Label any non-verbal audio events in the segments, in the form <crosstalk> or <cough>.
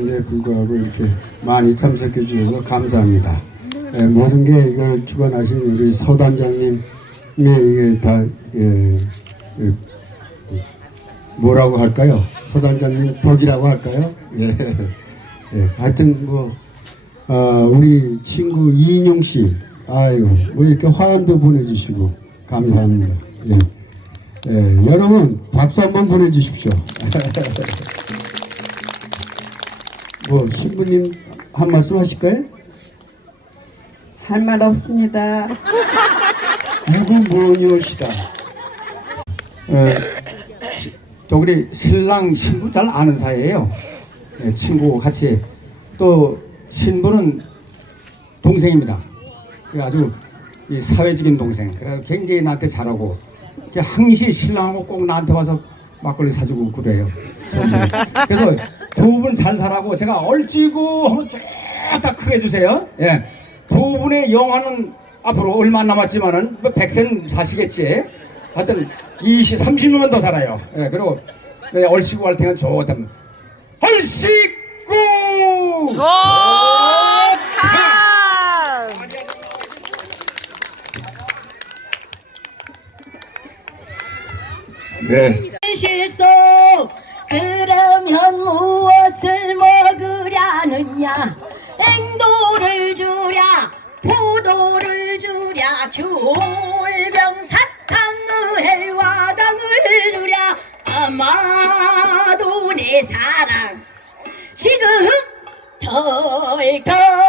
에 불구하고 이렇게 많이 참석해 주셔서 감사합니다. 예, 모든 게 이걸 주관하신 우리 서단장님의 이게 다 예, 예, 뭐라고 할까요? 서단장님 덕이라고 할까요? 예, 예, 하여튼 뭐 어, 우리 친구 이인용 씨, 아유, 뭐 이렇게 화환도 보내주시고 감사합니다. 예. 예, 여러분 박수 한번 보내주십시오. <laughs> 뭐 신부님 한 말씀 하실까요? 할 말 없습니다. <laughs> 어, 시- 또 우리 신랑 신부 잘 아는 사이예요. 예, 친구 같이 또 신부는 동생입니다. 그래 아주 이 사회적인 동생. 그래 굉장히 나한테 잘하고 항시 신랑하고 꼭 나한테 와서 막걸리 사주고 그래요. 그래서 두 분 잘 살라고 제가 얼찌고 하면 쫙다 크게 해주세요. 예. 두 분의 영화는 앞으로 얼마 안 남았지만은 뭐 백센 사시겠지. 하여튼 20, 30년은 더 살아요. 예. 그리고 네, 얼씨구 할 때는 좋다. 얼씨구! 네. 실속 그러면 무엇을 먹으려느냐 앵도를 주랴 포도를 주랴 귤병 사탕 의회와 당을 주랴 아마도 내 사랑 지금 덜덜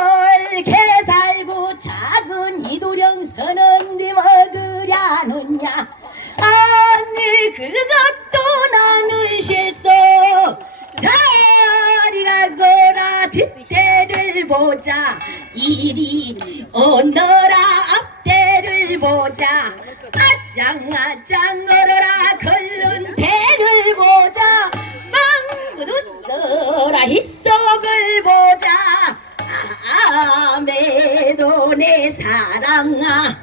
그것도 나는 실수 자리가 거라 뒷대를 보자. 이리 오너라 앞대를 보자. 아짱 아짱 걸어라 걸른 대를 보자. 망구도 써라 흰속을 보자. 아메도 내 사랑아.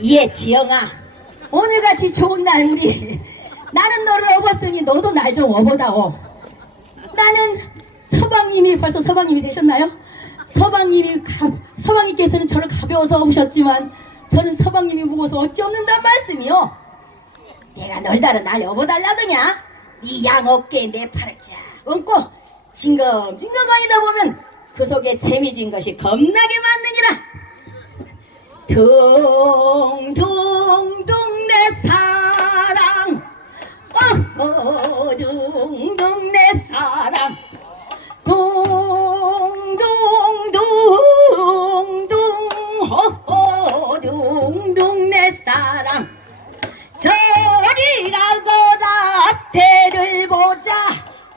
예 지영아 오늘같이 좋은 날 우리. <laughs> 나는 너를 업었으니 너도 날 좀 업어다오. 나는 서방님이 벌써 서방님이 되셨나요? 서방님이 가, 서방님께서는 저를 가벼워서 업으셨지만 저는 서방님이 무거워서 어찌 없는단 말씀이요 내가 널다른 날 업어달라더냐? 네 양 어깨에 내 팔을 쫙 얹고 징검징검 거리다 보면 그 속에 재미진 것이 겁나게 많느니라. 둥둥 어허 둥둥 내 사랑 둥둥둥둥 허허 둥둥 내 사랑 저리 가거라 앞대를 보자.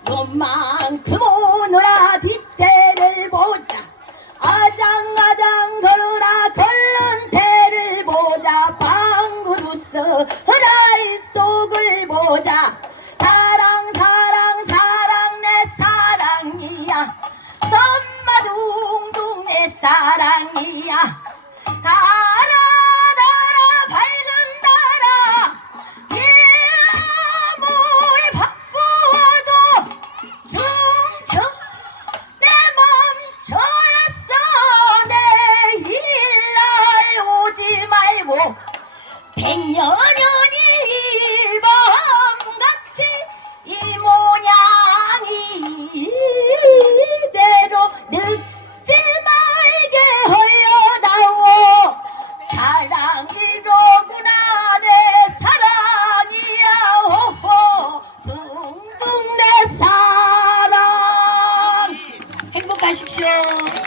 요만큼 오너라 뒷 사랑이야. 달아 달아 밝은 달아 아무리 바쁘어도 중쳐 내 멈춰였어. 내 일날 오지 말고. 백년년이 하십시오.